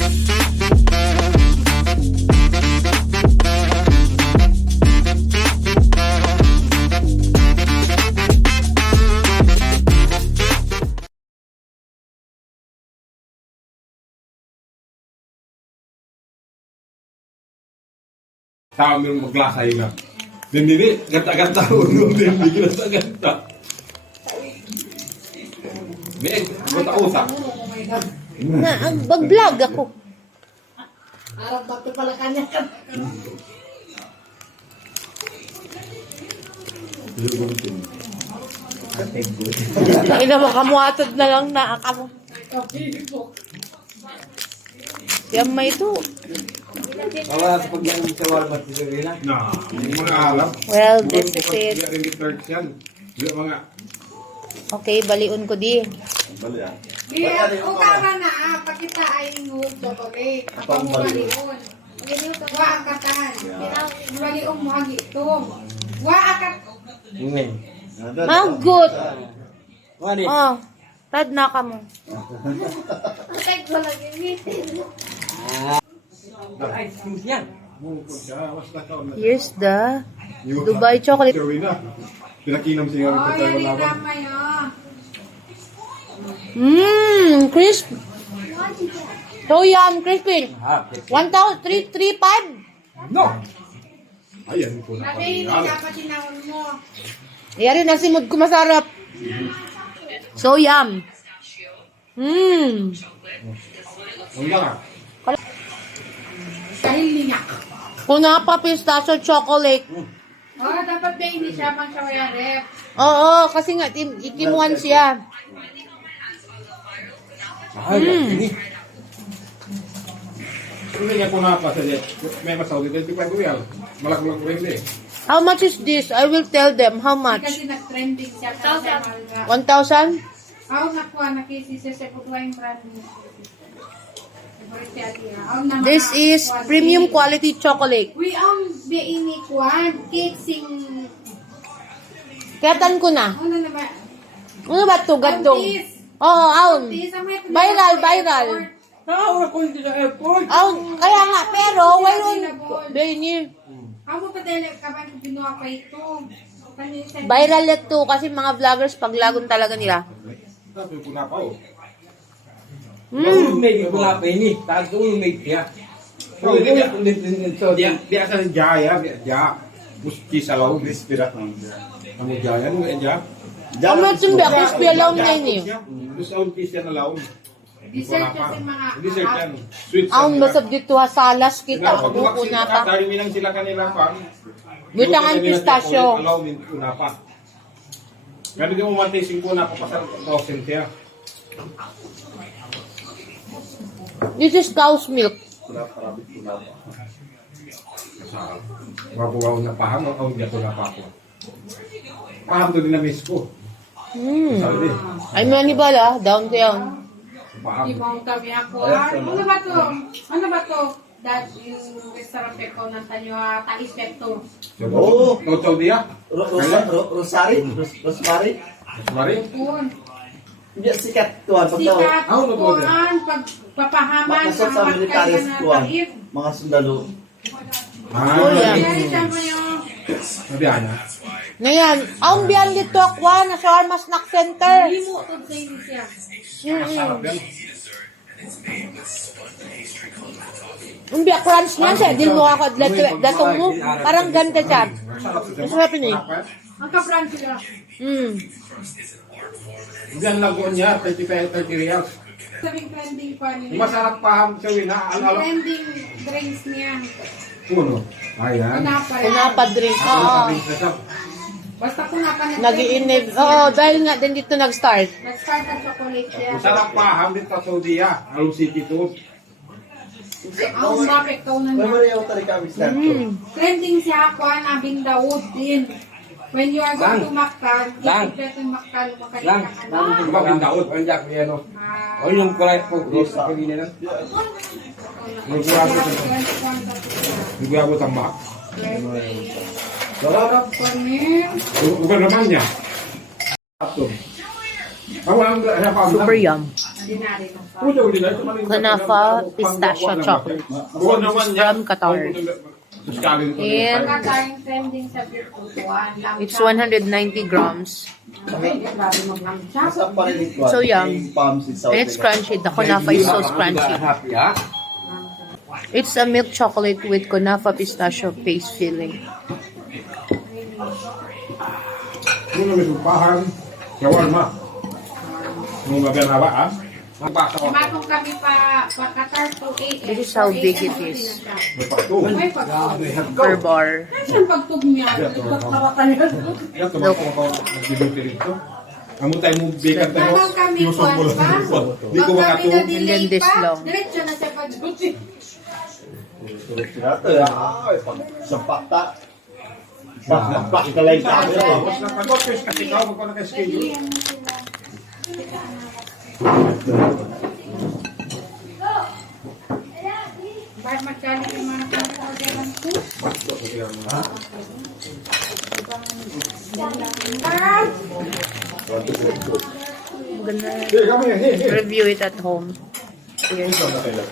Tao meron maglasa yun na. Hindi, gata-gata. Unong din, bigyan sa gata. Big, mata-usap. Na, mag-vlog ako. Arap bakit pala kanya ka? Ay na makamuhatod na lang na ako. Yan may ito. Wala sa pagyan sa Walmart dito rin. Na, hindi mga alam. Well, this is it. Hindi rin research yan. Hindi mga... Okay, baliun ko di. Bali ah. Ukara na pakita ay ngud chocolate. Ako mo balion. Wa akatan. Balion mo hagi ito. Wa akat. Ingay. Manggut. Wani. Oh, tad na ka mo. Tek ko lagi ni. Ay, yan. Here's the Dubai chocolate. Pinakinom siya ng Oh, pagkain yan laban. gamay oh. Crisp. So yum, crispy. Ha. 1,335. No. Ayan po na Nabi ni pag ka pa tinawon mo. Yari na simod ko masarap. So yum. Ang lang ah. Dahil linyak. Kunapa pistachio chocolate. Oh, dapat ba hindi siya pang siya rep. Oo, kasi nga ikimuhan siya. Ay, ini. Hindi niya po napasa siya. May masaw dito. Hindi pa ito malak-malak rin eh. How much is this? I will tell them how much. Kasi nag-trending siya. 1,000. 1,000? Ako nakuha na kasi siya sa putwang brand niya. This is premium quality chocolate. We beini kuan cake sing Kayatan ko na. ano na ba? Ano ba ito? Gadong. Oo, aun. Viral. Tawa ko dito sa airport. Aun. Kaya nga, pero, wayron. Bini. Ako pa dahil kaban binuha pa ito. Viral ito kasi mga vloggers paglagon talaga nila. Sabi po na pa oh. Yung made ko na pa ini. Tago yung made niya. So, Hindi niya. so, Dia sa jaya, dia. Musti sa law, bispirat ng ano jaya, ano jaya? Ang matindi, crispy alaw na yun eh. Gusto ang kisya na law. Dessert kasi mga Dessert yan. Sweet. Aun basab dito ha, salas kita. Buko na pa. Dahil minang sila kanila pa. Butangan pistachio. Alaw min una pa. Kaya di mo matising ko na papasal dosen siya. This is cow's milk. Wapo na paham ang dia ko na pa ako. Paham to din na miss ko. Sabi di. Ay, manibala. Down ko yan. Paham. ibang kami ako. Ano ba to? Ano ba to? That yung restaurant ko ng tanyo tais pepto. Oo. Chow dia. Rosary? Rosemary? Mari. Yun. Hindi, sikat tuwan. Sikat Ano ba to? kuan pagpapahaman Makasok sa militaris tuwan. Mga sundalo. Oh, yeah. Kaya siya mo yung Sabi ana. Ngayon, ang biyan dito akwa na sa Arma Snack Center. hindi mo to sa inyo siya. Sarap yan. Ang biya crunch niya siya. Dil mo ako datong mo. Parang ganda siya. Masarap yun eh. Ang kapran sila. Diyan lagon niya, 30 reals. Sabing trending pa niya. Masarap paham siya wina. Trending drinks niya. Puno. Ayan. Kunapa drink. Oo. Basta kunapa na Nag-iinib. Oo, dahil nga din dito nag-start. nag-start ang chocolate siya. Masarap paham dito sa Saudi ah. Along City to. Ang bakit ikaw na Pero na. yung tali kami sa Trending siya ako ang abing daod din. When you are going to Mactan, Lang. if you Mactan, Lang. makalimutan ka na. Diba pindaot? Ang jack niya, no? Ah, O yung kulay po. Yung sa kanina lang. Nagbiyago tambak. Sarap. Bukan naman niya. Ito. Ang Super yum. Dinari ng pa. Kunafa pistachio chocolate. From Qatar. And Kakain trending sa Virtual. it's 190 grams. So yum. And it's crunchy. The kunafa is so crunchy. Happy, ha? It's a milk chocolate with kunafa pistachio paste filling. Muna may sumpahan. Shawarma. Nung gabi na ba, ah? Matong kami pa Qatar to 8. This is how big it is. May pato. May pagtog. Per bar. Saan pagtog niya? Nagkakawa kayo. Yan, tumakbo ako nag-duty rito. Amo tayo mo bacon tayo. Habang kami Iusog mo kuwan lang. pa. Hindi ko Pag kami makato. And then na-delay this pa, long. diretso na siya pag-duty. Pak ka lang sa akin. Tapos na pag-office kasi ikaw magkano naka-schedule. Bakit magkano yung mga pag-orderan ko? I'm gonna Hey, come here. Hey, hey. review it at home. Here's American.